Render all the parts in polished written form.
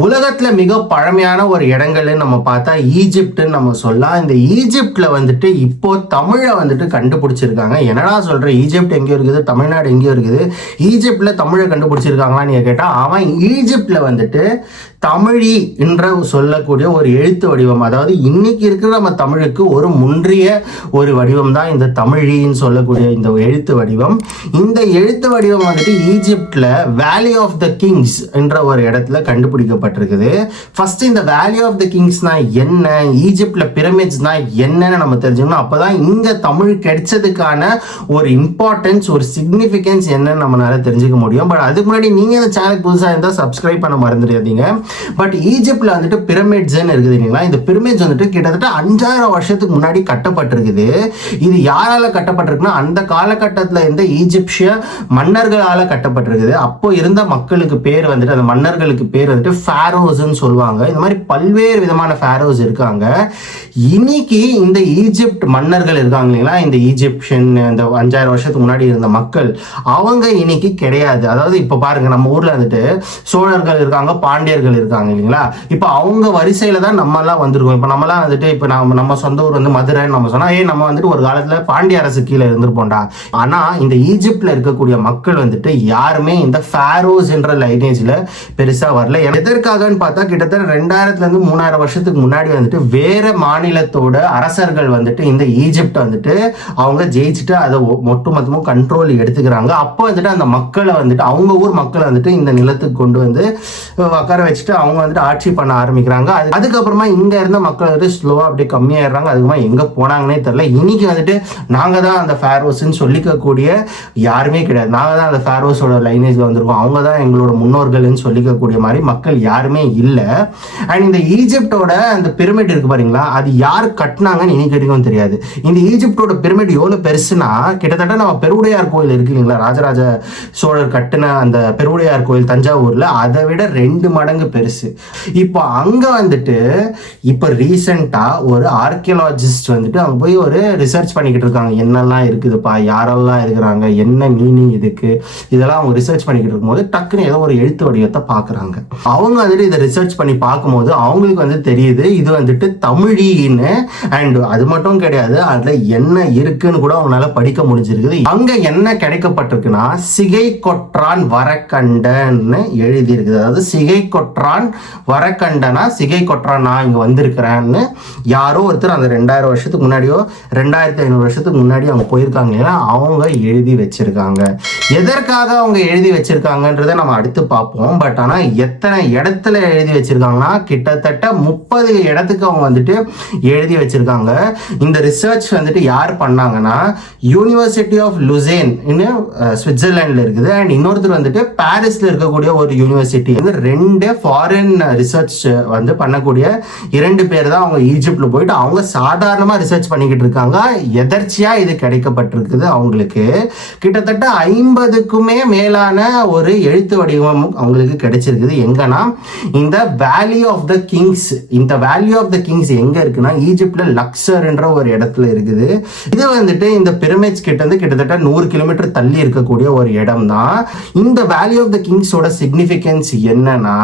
உலகத்துல மிக பழமையான ஒரு இடங்கள்னு நம்ம பார்த்தா ஈஜிப்ட்னு நம்ம சொல்லலாம். இந்த ஈஜிப்ட்ல வந்துட்டு இப்போ தமிழை வந்துட்டு கண்டுபிடிச்சிருக்காங்க. என்னடா சொல்ற, ஈஜிப்ட் எங்கேயோ இருக்குது, தமிழ்நாடு எங்கேயோ இருக்குது, ஈஜிப்ட்ல தமிழை கண்டுபிடிச்சிருக்காங்களா நீங்க கேட்டா, அவன் ஈஜிப்ட்ல வந்துட்டு தமிழி என்ற சொல்லக்கூடிய ஒரு எழுத்து வடிவம், அதாவது இன்னைக்கு இருக்கிற நம்ம தமிழுக்கு ஒரு முன்றிய ஒரு வடிவம் தான் இந்த தமிழின்னு சொல்லக்கூடிய இந்த எழுத்து வடிவம். இந்த எழுத்து வடிவம் வந்துட்டு ஈஜிப்ட்ல வேலி ஆஃப் த கிங்ஸ் என்ற ஒரு இடத்துல கண்டுபிடிக்கப்பட்டிருக்குது. ஃபர்ஸ்ட் இந்த வேலி ஆஃப் த கிங்ஸ்னா என்ன, ஈஜிப்ட்ல பிரமிட்ஸ்னா என்னன்னு நம்ம தெரிஞ்சுக்கணும். அப்பதான் இங்க தமிழ் கிடைச்சதுக்கான ஒரு இம்பார்ட்டன்ஸ், ஒரு சிக்னிஃபிகன்ஸ் என்னன்னு நம்மளால தெரிஞ்சுக்க முடியும். பட் அதுக்கு முன்னாடி நீங்க இந்த சேனலுக்கு புதுசாக இருந்தால் சப்ஸ்கிரைப் பண்ண மறந்துடாதீங்க. பட் ஈஜிப்ட்ல வந்துட்டு பிரமிட்ஸ் இருக்குது இல்லைங்களா, இந்த பிரமிட்ஸ் வந்துட்டு கிட்டத்தட்ட 5000 வருஷத்துக்கு முன்னாடி கட்டப்பட்டிருக்குது. இது யாரால கட்டப்பட்டிருக்குன்னா, அந்த காலகட்டத்தில் இருந்த ஈஜிப்சிய மன்னர்களால கட்டப்பட்டிருக்குது. அப்போ இருந்த மக்களுக்கு பேர் வந்துட்டு, அந்த மன்னர்களுக்கு பேர் வந்துட்டு ஃபேரோஸ்ன்னு சொல்லுவாங்க. இந்த மாதிரி பல்வேறு விதமான ஃபேரோஸ் இருக்காங்க. இன்னைக்கு இந்த ஈஜிப்ட் மன்னர்கள் இருக்காங்க இல்லைங்களா, இந்த ஈஜிப்சியன் இந்த 5000 வருஷத்துக்கு முன்னாடி இருந்த மக்கள், அவங்க இன்னைக்கு கிடையாது. அதாவது இப்ப பாருங்க, நம்ம ஊர்ல வந்துட்டு சோழர்கள் இருக்காங்க, பாண்டியர்கள் இருக்காங்க இல்லைங்களா. இப்ப அவங்க வரிசையில தான் நம்ம எல்லாம் வந்திருக்கோம். இப்ப நம்மலாம் வந்துட்டு இப்ப நம்ம சொந்த ஊர் வந்து மதுரைன்னு நம்ம சொன்னா, நம்ம வந்துட்டு ஒரு காலத்துல பாண்டிய அரசு கீழே இருந்திருப்போம்டா. ஆனா இந்த ஈஜிப்ட்ல இருக்கக்கூடிய மக்கள் வந்துட்டு யாருமே இந்த ஃபேரோஸ் என்ற லைனேஜ்ல பெருசா வரல. எதற்காகன்னு பார்த்தா, கிட்டத்தட்ட 2000 இருந்து 3000 வருஷத்துக்கு முன்னாடி வந்துட்டு வேற மாநிலத்தோட அரசர்கள் வந்துட்டு இந்த ஈஜிப்ட் வந்துட்டு அவங்க ஜெயிச்சுட்டு அதை ஒட்டுமொத்தமும் கண்ட்ரோல் எடுத்துக்கிறாங்க. அப்போ வந்துட்டு அந்த மக்களை வந்துட்டு, அவங்க ஊர் மக்களை வந்துட்டு இந்த நிலத்துக்கு கொண்டு வந்து உட்கார வச்சுட்டு அவங்க வந்துட்டு ஆட்சி பண்ண ஆரம்பிக்கிறாங்க. அதுக்கப்புறமா இங்க இருந்த மக்கள் வந்துட்டு ஸ்லோவா அப்படி கம்மியாயிடுறாங்க. அதுக்கப்புறமா எங்க போனாங்கன்னே தெரியல. இன்னைக்கு வந்துட்டு நாங்க தான் அந்த ஃபேரோஸ்ன்னு சொல்லிக்கக்கூடிய யாருமே கிடையாது. நாங்க தான் அந்த ஃபேரோஸோட லைனேஜ்ல வந்திருக்கோம், அவங்க தான் எங்களோட முன்னோர்கள்னு சொல்லிக்கக்கூடிய மாதிரி மக்கள் யாருமே இல்லை. அண்ட் இந்த ஈஜிப்டோட அந்த பிரமிட் இருக்கு பாருங்களா, அது யார் கட்டினாங்கன்னு இன்னைக்கு வரைக்கும் தெரியாது. இந்த ஈஜிப்டோட பிரமிட் எவ்வளவு பெருசுனா, கிட்டத்தட்ட நம்ம பெருவுடையார் கோயில் இருக்கு இல்லைங்களா, ராஜராஜ சோழர் கட்டின அந்த பெருவுடையார் கோயில் தஞ்சாவூர்ல, அதை விட 2 மடங்கு பெருசு. இப்போ அங்க வந்துட்டு இப்போ ரீசெண்டா ஒரு ஆர்கியாலஜிஸ்ட் வந்துட்டு அவங்க போய் ஒரு ரிசர்ச் பண்ணிக்கிட்டு இருக்காங்க. என்னெல்லாம் இருக்குதுப்பா, யாரெல்லாம் இருக்கிறாங்க, என்ன மீனிங் இதுக்கு, இதெல்லாம் அவங்க ரிசர்ச் பண்ணிக்கிட்டு இருக்கும்போது டக்குன்னு ஏதோ ஒரு எழுத்து வடிவத்தை பாக்குறாங்க. அவங்க வந்துட்டு இதை ரிசர்ச் பண்ணி பார்க்கும்போது அவங்களுக்கு வந்து தெரியுது இது வந்துட்டு தமிழின்னு. அண்ட் அது மட்டும் கிடையாது, அதுல என்ன இருக்குன்னு கூட அவங்களால படிக்க முடிஞ்சிருக்குது. அங்க என்ன கிடைக்கப்பட்டிருக்குன்னா, சிகை கொற்றான் வரக்கண்டன்னு எழுதி இருக்குது. அதாவது சிகை கொற்றான் வரக்கண்டனா, சிகை கொற்றான் நான் இங்க வந்திருக்கிறேன்னு யாரோ ஒருத்தர் அந்த 2000 வருஷத்துக்கு முன்னாடியோ 2500 வருஷத்துக்கு முன்னாடி அவங்க போயிருக்காங்க, அவங்க எழுதி வச்சிருக்காங்க. எதற்காக அவங்க எழுதி வச்சிருக்காங்கன்றதை நம்ம அடுத்து பார்ப்போம். பட் ஆனா எத்தனை இடத்துல எழுதி வச்சிருக்காங்கன்னா, கிட்டத்தட்ட 30 இடத்துக்கு அவங்க வந்துட்டு எழுதி வச்சிருக்காங்க. இந்த ரிசர்ச் வந்துட்டு யார் பண்ணாங்கன்னா, யூனிவர்சிட்டி ஆஃப் லுசேன் சுவிட்சர்லாந்துல இருக்குது. அண்ட் இன்னொருத்தர் வந்துட்டு பாரிஸ்ல இருக்கக்கூடிய ஒரு யூனிவர்சிட்டி. 2 ஃபாரின் ரிசர்ச் வந்து பண்ணக்கூடிய 2 பேர் தான் அவங்க ஈஜிப்ட்ல போயிட்டு அவங்க சாதாரணமா ரிசர்ச் பண்ணிக்கிட்டு இருக்காங்க. எதர்ச்சியா இது கிடைக்கப்பட்டிருக்குது. அவங்களுக்கு கிட்டத்தட்ட 50க்குமே மேலான ஒரு எழுத்து வடிவம் அவங்களுக்கு கிடைச்சிருக்குது. எங்கன்னா இந்த வேலி ஆஃப் த கிங்ஸ். இந்த வேலி ஆஃப் த கிங்ஸ் எங்க இருக்குன்னா, ஈஜிப்ட்ல லக்சர் என்ற ஒரு இடத்துல இருக்குது. இது வந்துட்டு இந்த பிரமிட்ஸ் கிட்ட இருந்து கிட்டத்தட்ட 100 கிலோமீட்டர் தள்ளி இருக்கக்கூடிய ஒரு இடம் தான். இந்த வேலி ஆஃப் த கிங்ஸோட சிக்னிஃபிகன்ஸ் என்னன்னா,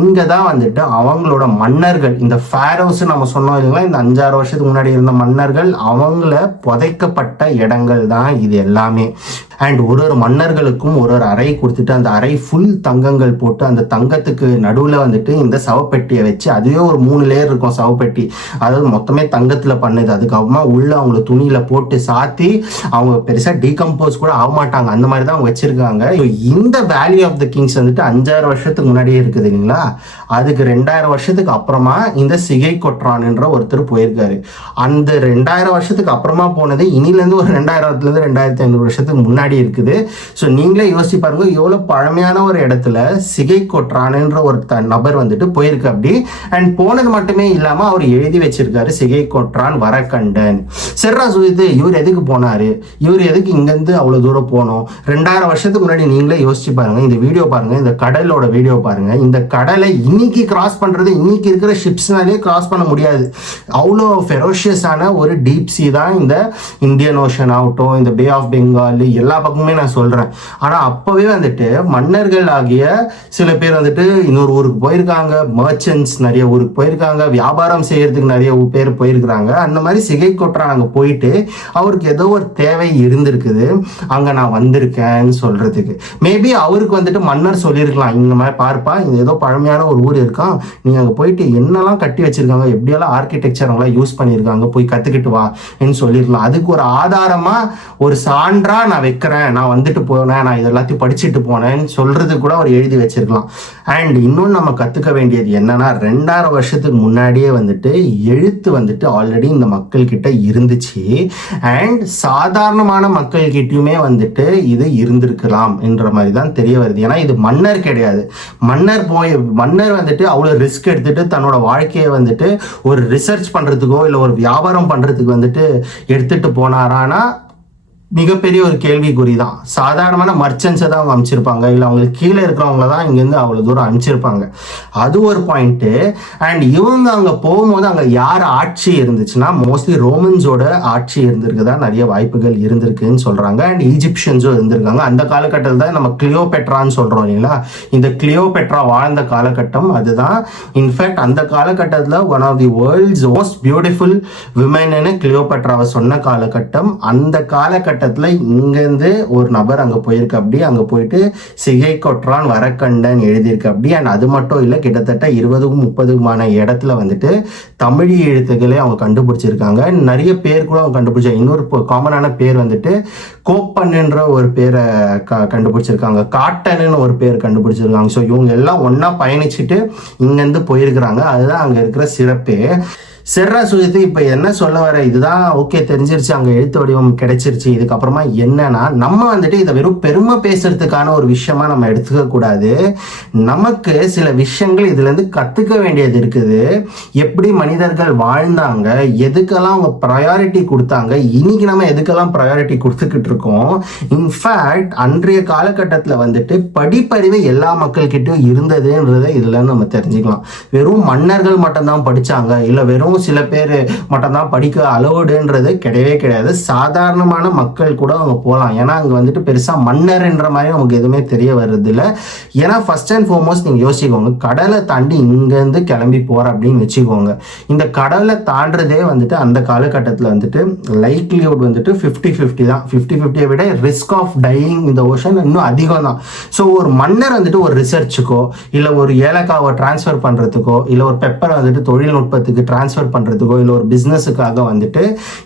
இங்க தான் வந்துட்டு அவங்களோட மன்னர்கள், இந்த ஃபேரோஸ் நம்ம சொன்னோம் இல்லைங்களா, இந்த 5000 வருஷத்துக்கு முன்னாடி இருந்த மன்னர்கள், அவங்கள புதைக்கப்பட்ட இடங்கள் தான் இது எல்லாமே. அண்ட் ஒரு மன்னர்களுக்கும் ஒரு அறை கொடுத்துட்டு, அந்த அறை ஃபுல் தங்கங்கள் போட்டு, அந்த தங்கத்துக்கு நடுவில் வந்துட்டு இந்த சவப்பெட்டியை வச்சு, அதுவே ஒரு 3 லேயர் இருக்கும் சவப்பெட்டி, அதாவது மொத்தமே தங்கத்தில் பண்ணுது. அதுக்கப்புறமா உள்ள அவங்கள துணியில போட்டு சாத்தி அவங்க பெருசா டீகம்போஸ் கூட ஆக மாட்டாங்க, அந்த மாதிரி தான் அவங்க வச்சிருக்காங்க. இந்த வேலி ஆஃப் த கிங்ஸ் வந்துட்டு 5000 வருஷத்துக்கு முன்னாடியே இருக்குது இல்லைங்களா. அதுக்கு 2000 வருஷத்துக்கு அப்புறமா இந்த சிகை கொற்றான் என்ற ஒருத்தர் போயிருக்காரு. அந்த 2000 வருஷத்துக்கு அப்புறமா போனது இனிலேருந்து ஒரு 2000 2500 வருஷத்துக்கு முன்னாடி இருக்குது. ஸோ நீங்களே யோசிச்சு பாருங்க, எவ்வளவு பழமையான ஒரு இடத்துல சிகை கொற்றான்ன்ற ஒரு நபர் வந்துட்டு போயிருக்கு அப்படி. அண்ட் போனது மட்டுமே இல்லாம அவர் எழுதி வச்சிருக்காரு, சிகை கொற்றான் வரக்கண்டன். சரிரா சுஜித், இவர் எதுக்கு போனாரு, இவர் எதுக்கு இங்கிருந்து அவ்வளவு தூரம் போனோம்? 2000 வருஷத்துக்கு முன்னாடி நீங்களே யோசிச்சு பாருங்க, இந்த வீடியோ பாருங்க, இந்த கடலோட வீடியோ பாருங்க. இந்த கடலை இன்னைக்கு கிராஸ் பண்றது, இன்னைக்கு இருக்கிற ஷிப்ஸ்னாலே கிராஸ் பண்ண முடியாது. அவ்வளோ ஃபெரோஷியஸான ஒரு டீப் சி தான் இந்த இந்தியன் ஓஷன் ஆகட்டும், இந்த பே ஆஃப் பெங்கால், எல்லா பக்கமுமே நான் சொல்றேன். ஆனா அப்பவே வந்துட்டு மன்னர்கள் ஆகிய சில பேர் வந்துட்டு இன்னொரு ஊருக்கு போயிருக்காங்க, மர்ச்சன்ட்ஸ் நிறைய ஊருக்கு போயிருக்காங்க, வியாபாரம் செய்யறதுக்கு நிறைய பேர் போயிருக்கிறாங்க. அந்த மாதிரி சிகை கொற்றான் அங்கே போயிட்டு அவருக்கு ஏதோ ஒரு தேவை இருந்திருக்குது, அங்கே நான் வந்திருக்கேன்னு சொல்றதுக்கு. மேபி அவருக்கு வந்துட்டு மன்னர் சொல்லியிருக்கலாம், இந்த மாதிரி பார்ப்பா இது ஏதோ பழமையான ஒரு ஊர் இருக்கான், நீ அங்கே போயிட்டு என்னெல்லாம் கட்டி வச்சிருக்காங்க, எப்படியெல்லாம் ஆர்கிடெக்சர் அவங்களாம் யூஸ் பண்ணியிருக்காங்க, போய் கற்றுக்கிட்டு வான்னு சொல்லியிருக்கலாம். அதுக்கு ஒரு ஆதாரமா ஒரு சான்றா நான் வைக்கிறேன், நான் வந்துட்டு போனேன், நான் இதெல்லாத்தையும் படிச்சுட்டு போனேன்னு சொல்றது கூட அவர் எழுதி வச்சிருக்கலாம். அண்ட் இன்னொன்று நம்ம கற்றுக்க வேண்டியது என்னன்னா, 2000 வருஷத்துக்கு முன்னாடியே வந்துட்டு எழுத்து வந்துட்டு ஆல்ரெடி இந்த மக்கள் கிட்ட இருந்துச்சு. அண்ட் சாதாரணமான மக்கள் கிட்டயுமே வந்துட்டு இது இருந்திருக்கலாம் என்ற மாதிரி தான் தெரிய வருது. ஏன்னா இது மன்னர் கிடையாது. மன்னர் வந்துட்டு அவ்வளோ ரிஸ்க் எடுத்துட்டு தன்னோட வாழ்க்கையை வந்துட்டு ஒரு ரிசர்ச் பண்றதுக்கோ இல்லை ஒரு வியாபாரம் பண்றதுக்கு வந்துட்டு எடுத்துட்டு போனாரானா மிகப்பெரிய ஒரு கேள்விக்குறி தான். சாதாரணமான மர்ச்சன்ஸை தான் அவங்க அனுப்பிச்சிருப்பாங்க, இல்லை அவங்களுக்கு கீழே இருக்கிறவங்கள தான் இங்கேருந்து அவ்வளோ தூரம் அனுப்பிச்சிருப்பாங்க. அது ஒரு பாயிண்ட்டு. அண்ட் இவங்க அங்கே போகும்போது அங்கே யார் ஆட்சி இருந்துச்சுன்னா மோஸ்ட்லி ரோமன்ஸோட ஆட்சி இருந்திருக்குதா நிறைய வாய்ப்புகள் இருந்திருக்குன்னு சொல்கிறாங்க. அண்ட் ஈஜிப்ஷியன்ஸும் இருந்திருக்காங்க. அந்த காலகட்டத்தில் தான் நம்ம கிளியோபெட்ரான்னு சொல்கிறோம் இல்லைங்களா, இந்த கிளியோபெட்ரா வாழ்ந்த காலகட்டம் அதுதான். இன்ஃபேக்ட் அந்த காலகட்டத்தில் one of the world's most beautiful விமென்னு கிளியோபெட்ராவை சொன்ன காலகட்டம். அந்த காலகட்டம் இங்கிருந்து ஒரு நபர் அங்க போயிருக்கு, அப்படி அங்க போயிட்டு சிகை கொற்றான் வரக்கண்டன் எழுதியிருக்கு அப்படி. அண்ட் அது மட்டும் இல்லை, கிட்டத்தட்ட 20-30 இடத்துல வந்துட்டு தமிழ் எழுத்துக்களே அவங்க கண்டுபிடிச்சிருக்காங்க. நிறைய பேர் கூட அவங்க கண்டுபிடிச்சாங்க. இன்னொரு காமனான பேர் வந்துட்டு கோப்பன்ன்ற ஒரு பேரை கண்டுபிடிச்சிருக்காங்க, காட்டன்னு ஒரு பேர் கண்டுபிடிச்சிருக்காங்க. ஸோ இவங்க எல்லாம் ஒன்னா பயணிச்சுட்டு இங்கிருந்து போயிருக்கிறாங்க. அதுதான் அங்க இருக்கிற சிறப்பே. செர்ரா சுயத்து இப்போ என்ன சொல்ல வர, இதுதான் ஓகே தெரிஞ்சிருச்சு, அங்கே எழுத்து வடிவம் கிடைச்சிருச்சு. இதுக்கப்புறமா என்னன்னா, நம்ம வந்துட்டு இதை வெறும் பெருமை பேசுறதுக்கான ஒரு விஷயமா நம்ம எடுத்துக்க கூடாது. நமக்கு சில விஷயங்கள் இதுலேருந்து கற்றுக்க வேண்டியது இருக்குது. எப்படி மனிதர்கள் வாழ்ந்தாங்க, எதுக்கெல்லாம் அவங்க ப்ரையாரிட்டி கொடுத்தாங்க, இன்னைக்கு நம்ம எதுக்கெல்லாம் ப்ரையாரிட்டி கொடுத்துக்கிட்டு இருக்கோம். இன்ஃபேக்ட் அன்றைய காலகட்டத்தில் வந்துட்டு படிப்பறிவு எல்லா மக்கள்கிட்டையும் இருந்ததுன்றதை இதில் நம்ம தெரிஞ்சுக்கலாம். வெறும் மன்னர்கள் மட்டும்தான் படித்தாங்க, இல்லை வெறும் சில பேர் மட்டும்தான் படிக்க அலோடுன்றது கிடையவே கிடையாது. சாதாரணமான மக்கள் கூட அவங்க போகலாம். ஏன்னா அங்கே வந்துட்டு பெருசாக மன்னர்ன்ற மாதிரி நமக்கு எதுவுமே தெரிய வர்றது இல்லை. ஏன்னா ஃபர்ஸ்ட் அண்ட் ஃபார்மோஸ்ட் நீங்கள் யோசிக்கோங்க, கடலை தாண்டி இங்கேருந்து கிளம்பி போகிற அப்படின்னு வச்சுக்கோங்க. இந்த கடலை தாண்டதே வந்துட்டு அந்த காலகட்டத்தில் வந்துட்டு லைக்லிஹுட் வந்துட்டு 50-50 தான். 50-50 விட ரிஸ்க் ஆஃப் டையிங் இந்த ஓஷன் இன்னும் அதிகம் தான். ஸோ ஒரு மன்னர் வந்துட்டு ஒரு ரிசர்ச்சுக்கோ, இல்லை ஒரு ஏலக்காவை டிரான்ஸ்ஃபர் பண்ணுறதுக்கோ, இல்லை ஒரு பெப்பரை வந்துட்டு தொழில்நுட்பத்துக்கு டிரான்ஸ்ஃபர் பண்றதுக்கோ இல்லை ஒரு பிசினஸுக்காக வந்துட்டு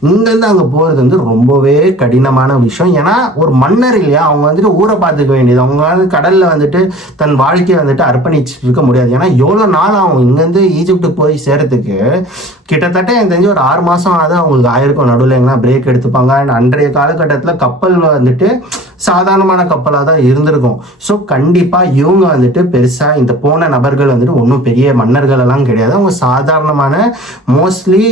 இங்கிருந்து அங்க போறது வந்து ரொம்பவே கடினமான விஷயம். ஏன்னா ஒரு மன்னர் இல்லையா, அவங்க வந்துட்டு ஊரை பார்த்துக்க வேண்டியது, அவங்க வந்து கடல்ல வந்துட்டு தன் வாழ்க்கையை வந்துட்டு அர்ப்பணிச்சுட்டு இருக்க முடியாது. ஏன்னா எவ்வளவு நாள் அவங்க இங்கிருந்து ஈஜிப்டுக்கு போய் சேரத்துக்கு கிட்டத்தட்ட எனக்கு தெரிஞ்சு ஒரு 6 மாசம் ஆகுது அவங்களுக்கு ஆயிருக்கும். நடுவில் எங்கன்னா பிரேக் எடுத்துப்பாங்க. அன்றைய காலகட்டத்தில் கப்பல் வந்துட்டு சாதாரணமான கப்பலாக தான் இருந்திருக்கும். ஸோ கண்டிப்பாக இவங்க வந்துட்டு பெருசாக இந்த போன நபர்கள் வந்துட்டு ஒன்றும் பெரிய மன்னர்கள் எல்லாம் கிடையாது. அவங்க சாதாரணமான மோஸ்ட்லி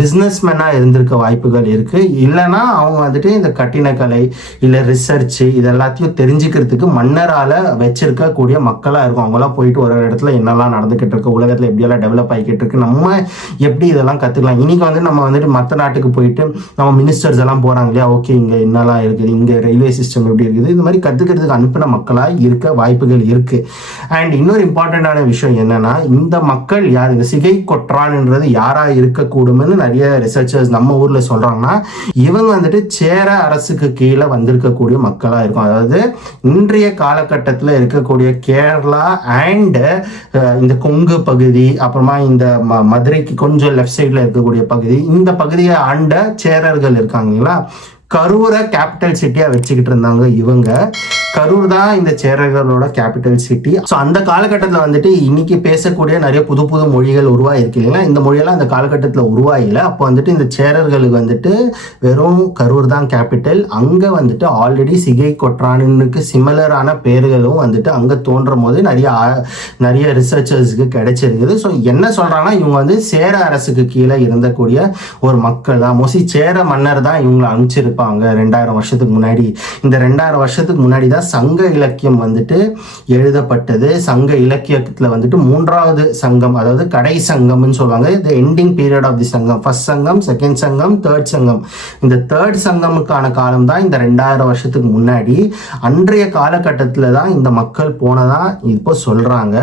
பிஸ்னஸ்மேனாக இருந்திருக்க வாய்ப்புகள் இருக்குது. இல்லைன்னா அவங்க வந்துட்டு இந்த கட்டிடக்கலை இல்லை ரிசர்ச் இது எல்லாத்தையும் தெரிஞ்சுக்கிறதுக்கு மன்னரால் வச்சிருக்கக்கூடிய மக்களாக இருக்கும். அவங்களாம் போயிட்டு ஒரு இடத்துல என்னெல்லாம் நடந்துக்கிட்டு இருக்கு, உலகத்தில் எப்படியெல்லாம் டெவலப் ஆகிக்கிட்டு இருக்கு, நம்ம எப்படி இதெல்லாம் கற்றுக்கலாம். இன்னைக்கு வந்து நம்ம வந்துட்டு மற்ற நாட்டுக்கு போயிட்டு நம்ம மினிஸ்டர்ஸ் எல்லாம் போகிறாங்க இல்லையா, ஓகே இங்கே என்னெல்லாம் இருக்குது, இங்கே ரயில்வே சிஸ்டம் எப்படி இருக்குது, இது மாதிரி கற்றுக்கிறதுக்கு அனுப்பின மக்களாக இருக்க வாய்ப்புகள் இருக்குது. அண்ட் இன்னொரு இம்பார்ட்டண்டான விஷயம் என்னன்னா, இந்த மக்கள் யார், இந்த சிகை கொற்றான்ன்றது யாராக இருக்கக்கூடும்னு நிறைய ரிசர்ச்சர்ஸ் நம்ம ஊரில் சொல்கிறாங்கன்னா, இவங்க வந்துட்டு சேர அரசுக்கு கீழே வந்திருக்கக்கூடிய மக்களாக இருக்கும். அதாவது இன்றைய காலகட்டத்தில் இருக்கக்கூடிய கேரளா அண்ட் இந்த கொங்கு பகுதி, அப்புறமா இந்த மதுரைக்கு கொஞ்சம் லெஃப்ட் சைடில் இருக்கக்கூடிய பகுதி, இந்த பகுதியை ஆண்ட சேரர்கள் இருக்காங்களா, கரூரை கேபிட்டல் சிட்டியாக வச்சுக்கிட்டு இருந்தாங்க இவங்க. கரூர் தான் இந்த சேரர்களோட கேபிட்டல் சிட்டி. ஸோ அந்த காலகட்டத்தில் வந்துட்டு இன்னைக்கு பேசக்கூடிய நிறைய புது புது மொழிகள் உருவாயிருக்கு இல்லைங்களா, இந்த மொழியெல்லாம் அந்த காலகட்டத்தில் உருவாயில. அப்போ வந்துட்டு இந்த சேரர்களுக்கு வந்துட்டு வெறும் கரூர் தான் கேபிட்டல். அங்கே வந்துட்டு ஆல்ரெடி சிகை கொற்றானுக்கு சிமிலரான பேர்களும் வந்துட்டு அங்கே தோன்றும் போது நிறைய ரிசர்ச்சர்ஸுக்கு கிடைச்சிருக்குது. ஸோ என்ன சொல்கிறாங்கன்னா, இவங்க வந்து சேர அரசுக்கு கீழே இருந்தக்கூடிய ஒரு மக்கள் தான். மோஸ்ட்லி சேர மன்னர் தான் இவங்களை அனுப்பிச்சிருப்பாங்க 2000 வருஷத்துக்கு முன்னாடி. இந்த 2000 வருஷத்துக்கு முன்னாடி தான் சங்க இலக்கியம் வந்துட்டு எழுதப்பட்டது. சங்க இலக்கியத்தில் வந்துட்டு 3வது சங்கம், அதாவது கடை சங்கம்னு சொல்லுவாங்க. இந்த எண்டிங் பீரியட் ஆஃப் தி சங்கம், ஃபர்ஸ்ட் சங்கம், செகண்ட் சங்கம், தேர்ட் சங்கம். இந்த தேர்ட் சங்கமுக்கான காலம் தான் இந்த 2000 வருஷத்துக்கு முன்னாடி. அன்றைய காலகட்டத்தில் தான் இந்த மக்கள் போனதா இப்போ சொல்றாங்க.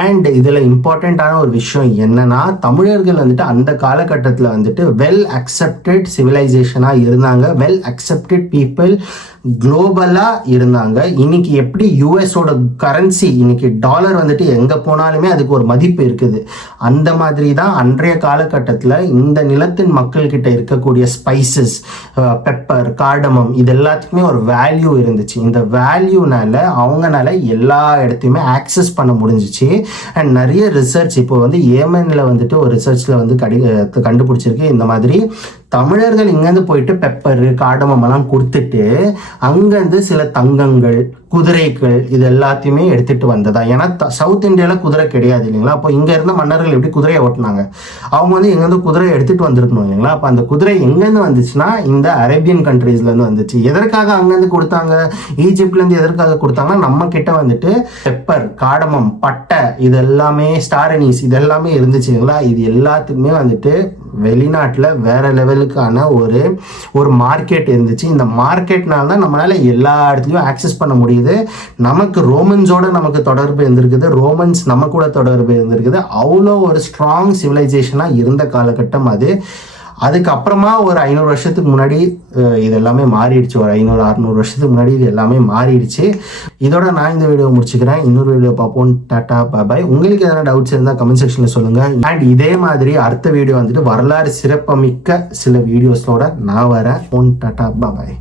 அண்ட் இதுல இம்பார்ட்டன்டான ஒரு விஷயம் என்னன்னா, தமிழர்கள் வந்துட்டு அந்த காலகட்டத்தில் வந்துட்டு வெல் அக்செப்டட் சிவிலைசேஷனா இருந்தாங்க, வெல் அக்செப்டட் பீப்புள், குளோபலா இருந்தாங்க. இன்னைக்கு எப்படி யூஎஸோட கரன்சி, இன்னைக்கு டாலர் வந்துட்டு எங்க போனாலுமே அதுக்கு ஒரு மதிப்பு இருக்குது, அந்த மாதிரி தான் அன்றைய காலகட்டத்தில் இந்த நிலத்தின் மக்கள் கிட்ட இருக்கக்கூடிய ஸ்பைசஸ், பெப்பர், கார்டமம், இது எல்லாத்துக்குமே ஒரு வேல்யூ இருந்துச்சு. இந்த வேல்யூனால அவங்கனால எல்லா இடத்தையுமே ஆக்சஸ் பண்ண முடிஞ்சிச்சு. அண்ட் நிறைய ரிசர்ச் இப்போ வந்து ஏமன்ல வந்துட்டு ஒரு ரிசர்ச்ல வந்து கண்டுபிடிச்சிருக்கு. இந்த மாதிரி தமிழர்கள் இங்கேருந்து போயிட்டு பெப்பர், கார்டமம் எல்லாம் கொடுத்துட்டு அங்கேருந்து சில தங்கங்கள், குதிரைகள், இது எல்லாத்தையுமே எடுத்துட்டு வந்ததா. ஏன்னா சவுத் இந்தியாவில் குதிரை கிடையாது இல்லைங்களா. அப்போ இங்க இருந்த மன்னர்கள் எப்படி குதிரையை ஓட்டினாங்க, அவங்க வந்து எங்கேருந்து குதிரை எடுத்துட்டு வந்திருக்கணும் இல்லைங்களா. அப்போ அந்த குதிரை எங்கேருந்து வந்துச்சுன்னா இந்த அரேபியன் கண்ட்ரீஸ்லேருந்து வந்துச்சு. எதற்காக அங்கேருந்து கொடுத்தாங்க, ஈஜிப்ட்லேருந்து எதற்காக கொடுத்தாங்கன்னா, நம்ம கிட்ட வந்துட்டு பெப்பர், காடமம், பட்டை, இது எல்லாமே, ஸ்டார் அனீஸ், இது எல்லாமே இருந்துச்சு இல்லைங்களா. இது எல்லாத்துக்குமே வந்துட்டு வெளிநாட்டில் வேற லெவலுக்கான ஒரு மார்க்கெட் இருந்துச்சு. இந்த மார்க்கெட்னால தான் நம்மளால எல்லா இடத்துலையும் ஆக்சஸ் பண்ண முடியுது. நமக்கு ரோமன்ஸோட நமக்கு தொடர்பு இருந்திருக்குது, ரோமன்ஸ் நம்ம கூட தொடர்பு இருந்திருக்குது. அவ்வளோ ஒரு ஸ்ட்ராங் சிவிலைசேஷனாக இருந்த காலகட்டம் அது. அதுக்கப்புறமா ஒரு 500 வருஷத்துக்கு முன்னாடி இது எல்லாமே மாறிடுச்சு. ஒரு 500-600 வருஷத்துக்கு முன்னாடி இது எல்லாமே மாறிடுச்சு. இதோட நான் இந்த வீடியோ முடிச்சுக்கிறேன். இன்னொரு வீடியோ பார்ப்போம். டாடா, பாய். உங்களுக்கு எதனா டவுட்ஸ் இருந்தால் கமெண்ட் செக்ஷன்ல சொல்லுங்க. அண்ட் இதே மாதிரி அடுத்த வீடியோ வந்துட்டு வரலாறு சிறப்புமிக்க சில வீடியோஸோட நான் வரேன். டாடா, பாய்.